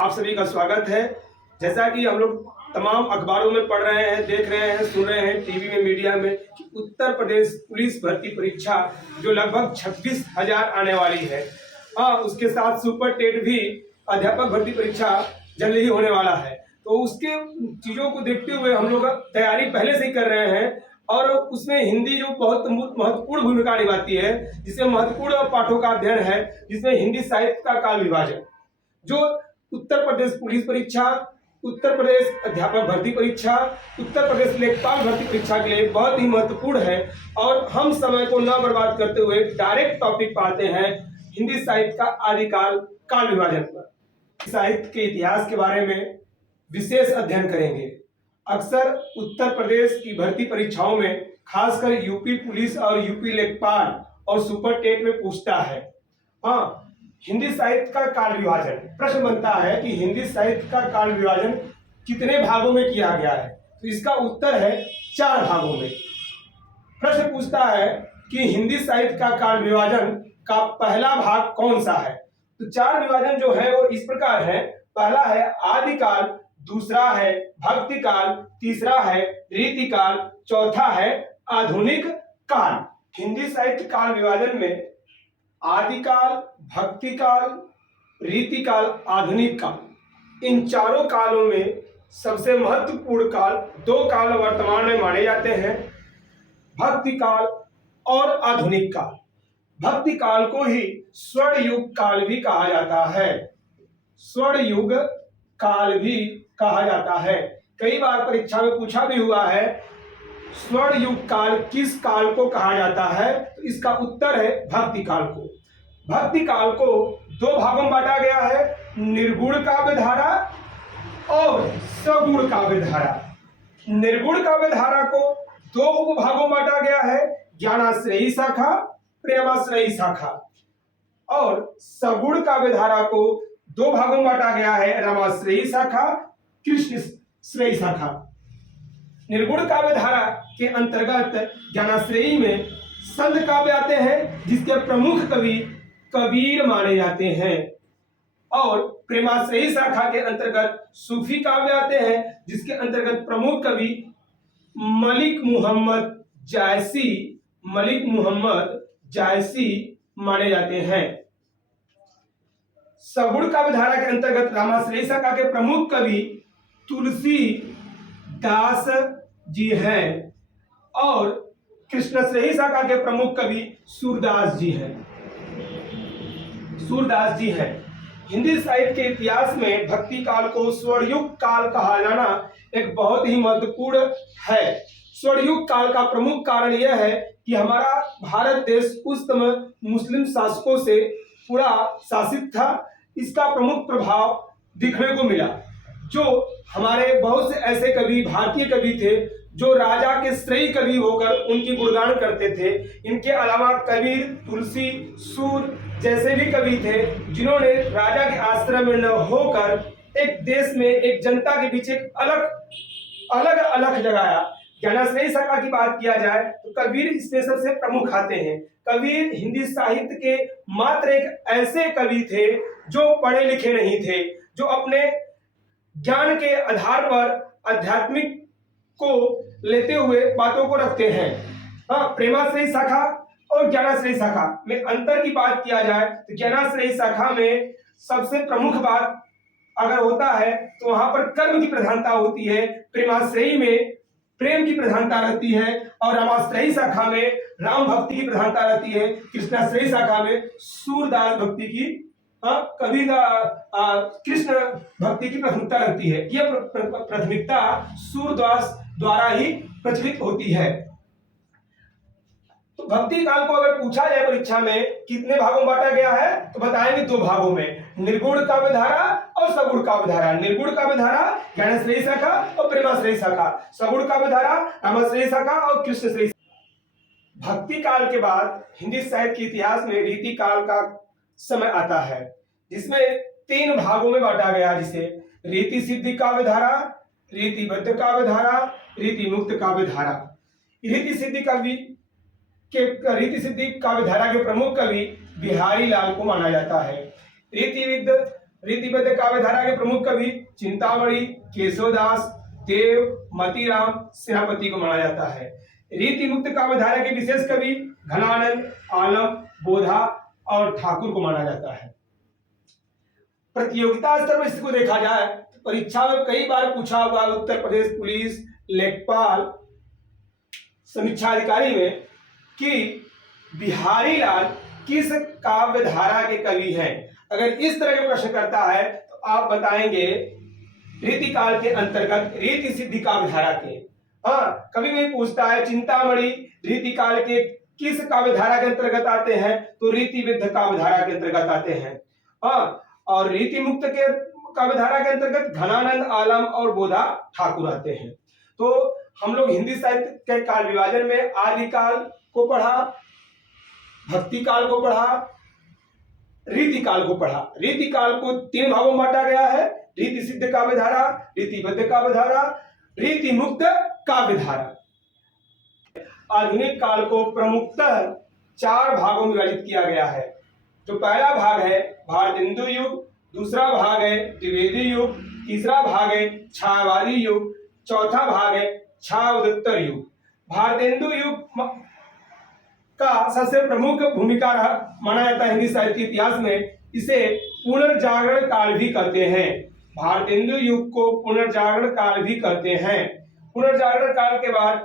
आप सभी का स्वागत है। जैसा कि हम लोग तमाम अखबारों में पढ़ रहे हैं, देख रहे हैं, सुन रहे हैं, टीवी में, मीडिया में कि उत्तर प्रदेश पुलिस भर्ती परीक्षा जो लगभग 26,000 आने वाली है। उसके साथ सुपर टेट भी अध्यापक भर्ती परीक्षा जल्द ही होने वाला है। तो उसके चीज़ों को देखते हुए हम लोग तैयारी पहले से ही कर रहे हैं और उसमें हिंदी जो बहुत महत्वपूर्ण भूमिका निभाती है, जिसमें महत्वपूर्ण पाठों का अध्ययन है, जिसमें हिंदी साहित्य का काल विभाजन जो उत्तर प्रदेश पुलिस परीक्षा, उत्तर प्रदेश अध्यापक भर्ती परीक्षा, उत्तर प्रदेश लेखपाल भर्ती परीक्षा के लिए बहुत ही महत्वपूर्ण है। और हम समय को न बर्बाद करते हुए डायरेक्ट टॉपिक पर आते हैं हिंदी साहित्य का आदिकाल काल विभाजन पर। साहित्य के इतिहास के बारे में विशेष अध्ययन करेंगे। अक्सर उत्तर प्रदेश की भर्ती परीक्षाओं में खासकर यूपी पुलिस और यूपी लेखपाल और सुपर टेट में पूछता है। हिंदी साहित्य का काल विभाजन प्रश्न बनता है कि हिंदी साहित्य का काल विभाजन कितने भागों में किया गया है। तो इसका उत्तर है 4 भागों में। प्रश्न पूछता है कि हिंदी साहित्य का काल विभाजन का पहला भाग कौन सा है। तो 4 विभाजन जो है वो इस प्रकार है। पहला है आदिकाल, दूसरा है भक्ति काल, तीसरा है रीतिकाल, चौथा है आधुनिक काल। हिंदी साहित्य काल विभाजन में आदिकाल, भक्ति काल, रीतिकाल, आधुनिक काल, इन चारों कालों में सबसे महत्वपूर्ण काल 2 काल वर्तमान में माने जाते हैं, भक्ति काल और आधुनिक काल। भक्ति काल को ही स्वर्ण युग काल भी कहा जाता है। स्वर्ण युग काल भी कहा जाता है। कई बार परीक्षा में पूछा भी हुआ है स्वर्ण युग काल किस काल को कहा जाता है। तो इसका उत्तर है भक्ति काल को। भक्ति काल को 2 भागों में बांटा गया है, निर्गुण काव्य धारा और सगुण काव्य धारा। निर्गुण काव्य धारा को 2 उपभागों में बांटा गया है, ज्ञानाश्रयी शाखा, प्रेमाश्रयी शाखा। और सगुण काव्य धारा को 2 भागों में बांटा गया है, रमाश्रयी शाखा, कृष्णश्रयी शाखा। निर्गुण काव्य धारा के अंतर्गत ज्ञानाश्रयी में संत काव्य आते हैं जिसके प्रमुख कवि कबीर माने जाते हैं। और प्रेमाश्रयी शाखा के अंतर्गत सूफी काव्य आते हैं जिसके अंतर्गत प्रमुख कवि मलिक मुहम्मद जायसी माने जाते हैं। सगुण काव्य धारा के अंतर्गत रामाश्रयी शाखा के प्रमुख कवि तुलसी दास जी हैं और कृष्णश्रेयी शाखा के प्रमुख कवि सूरदास जी हैं। हिंदी साहित्य के इतिहास में भक्ति काल को स्वर्णयुग काल कहा जाना एक बहुत ही महत्वपूर्ण है। स्वर्णयुग काल का प्रमुख कारण यह है कि हमारा भारत देश उस समय मुस्लिम शासकों से पूरा शासित था। इसका प्रमुख प्रभाव दिखने को मिला। जो हमारे बहुत से ऐसे कवि, भारतीय कवि थे जो राजा के श्रेय कवि होकर उनकी गुणगान करते थे। इनके अलावा कबीर, तुलसी, सूर जैसे भी कवि थे जिन्होंने राजा के आश्रय में न होकर एक देश में, एक जनता के बीच एक अलग जगाया। ज्ञानाश्रयी शाखा की बात किया जाए तो कबीर इसमें सबसे प्रमुख आते हैं। कबीर हिंदी साहित्य के मात्र एक ऐसे कवि थे जो पढ़े लिखे नहीं थे, जो अपने ज्ञान के आधार पर आध्यात्मिक को लेते हुए बातों को रखते हैं। प्रेमाश्रयी शाखा और ज्ञानाश्रयी शाखा में अंतर की बात किया जाए तो ज्ञानाश्रयी शाखा में सबसे प्रमुख बात अगर होता है तो वहां पर कर्म की प्रधानता होती है, प्रेमाश्रयी में प्रेम की प्रधानता रहती है और रामाश्रयी शाखा में राम भक्ति की प्रधानता रहती है, कृष्णाश्रयी शाखा में सूरदास भक्ति की कवि कृष्ण भक्ति की प्राथमिकता रहती है। यह प्राथमिकता सूरदास द्वारा ही प्रचलित होती है। तो भक्ति काल को अगर पूछा जाए परीक्षा में कितने भागों में बांटा गया है तो बताएंगे 2 भागों में, निर्गुण काव्य धारा और सगुण काव्य धारा। निर्गुण काव्य धारा ज्ञानाश्रयी शाखा और प्रेमाश्रयी शाखा, सगुण काव्य धारा रामाश्रयी शाखा और कृष्णश्रयी शाखा। भक्ति काल के बाद हिंदी साहित्य के इतिहास में रीति काल का समय आता है जिसमें 3 भागों में बांटा गया, जिसे रीति सिद्धि काव्य धारा, रीतिबद्ध काव्य धारा, रीति मुक्त काव्य धारा। रीति सिद्धि काव्य धारा के प्रमुख कवि बिहारी लाल को माना जाता है। रीतिविद रीतिबद्ध काव्य धारा के प्रमुख कवि चिंतामणि, केशवदास, देव, मतीराम, सेनापति को माना जाता है। रीति मुक्त काव्य धारा के विशेष कवि घनानंद, आलम, बोधा और ठाकुर को माना जाता है। प्रतियोगिता स्तर पर इसको देखा जाए तो परीक्षा में कई बार पूछा हुआ उत्तर प्रदेश पुलिस लेखपाल समीक्षा अधिकारी में कि बिहारी लाल किस काव्य धारा के कवि हैं। अगर इस तरह के प्रश्न करता है तो आप बताएंगे रीतिकाल के अंतर्गत रीति सिद्धि काव्य धारा के। हाँ, कभी भी पूछता है चिंतामणि रीतिकाल के किस काव्य धारा के अंतर्गत आते हैं तो रीतिबद्ध काव्य धारा के अंतर्गत आते हैं। हाँ, और रीति मुक्त के काव्य धारा के अंतर्गत घनानंद, आलम और बोधा ठाकुर आते हैं। तो हम लोग हिंदी साहित्य के काल विभाजन में आदि काल को पढ़ा, भक्ति काल को पढ़ा, रीति काल को पढ़ा। रीति काल को 3 भागों में बांटा गया है: रीति सिद्ध काव्य धारा, रीतिबद्ध काव्य धारा, रीति मुक्त काव्य धारा। आधुनिक काल को प्रमुखतः 4 भागों में विभाजित किया गया है। जो पहला भाग है भारतेंदु युग, दूसरा भाग है द्विवेदी युग, तीसरा भाग है छायावादी युग, चौथा भाग है छायोत्तर युग। भारतेंदु युग का सबसे प्रमुख भूमिका माना जाता है हिंदी साहित्य के इतिहास में। इसे पुनर्जागरण काल भी कहते हैं। भारतेंदु युग को पुनर्जागरण काल भी कहते हैं। पुनर्जागरण काल के बाद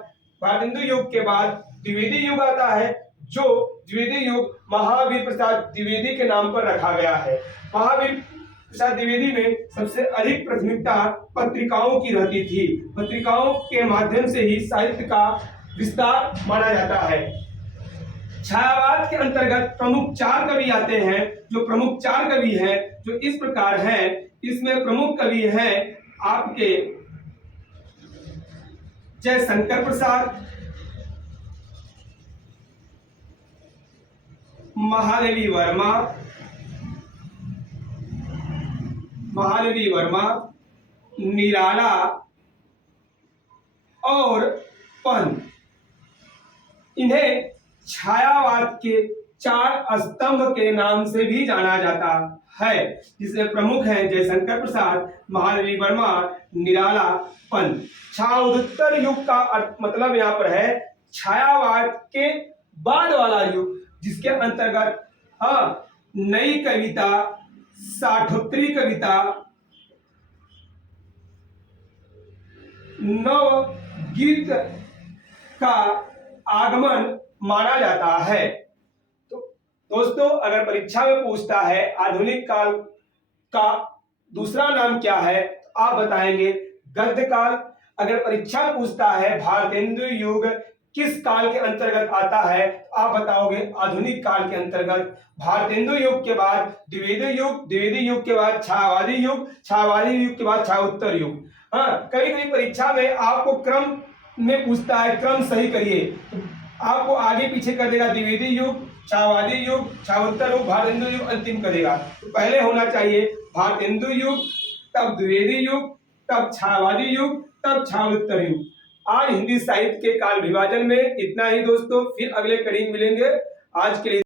भारतेंदु युग के बाद द्विवेदी युग आता है, जो द्विवेदी युग महावीर प्रसाद द्विवेदी के नाम पर रखा गया है। महावीर प्रसाद द्विवेदी में सबसे अधिक प्राथमिकता पत्रिकाओं की रहती थी। पत्रिकाओं के माध्यम से ही साहित्य का विस्तार माना जाता है। छायावाद के अंतर्गत प्रमुख 4 कवि आते हैं। जो प्रमुख 4 कवि हैं जो इस प्रकार हैं, इसमें प्रमुख कवि हैं आपके जयशंकर प्रसाद, महादेवी वर्मा, निराला और पंत। इन्हें छायावाद के 4 स्तंभ के नाम से भी जाना जाता है, जिसमें प्रमुख हैं जयशंकर प्रसाद, महादेवी वर्मा, निराला, पंत। छायोत्तर युग का मतलब यहाँ पर है छायावाद के बाद वाला युग, जिसके अंतर्गत नई कविता, साठोत्तरी कविता, नवगीत का आगमन माना जाता है। तो दोस्तों, अगर परीक्षा में पूछता है आधुनिक काल का दूसरा नाम क्या है तो आप बताएंगे गद्य काल। अगर परीक्षा में पूछता है भारतेंदु युग किस काल के अंतर्गत आता है तो आप बताओगे आधुनिक काल के अंतर्गत। भारतेंदु युग के बाद द्विवेदी युग, द्विवेदी युग के बाद छायावादी युग, छायावादी युग के बाद छायोत्तर युग। हाँ, कभी कभी परीक्षा में आपको क्रम में पूछता है, क्रम सही करिए, आपको आगे पीछे कर देगा, द्विवेदी युग, छायावादी युग, छायोत्तर युग, भारतेंदु युग अंतिम करेगा। तो पहले होना चाहिए भारतेंदु युग, तब द्विवेदी युग, तब छायावादी युग, तब छायोत्तर युग। आज हिंदी साहित्य के काल विभाजन में इतना ही दोस्तों। फिर अगले कड़ी मिलेंगे। आज के लिए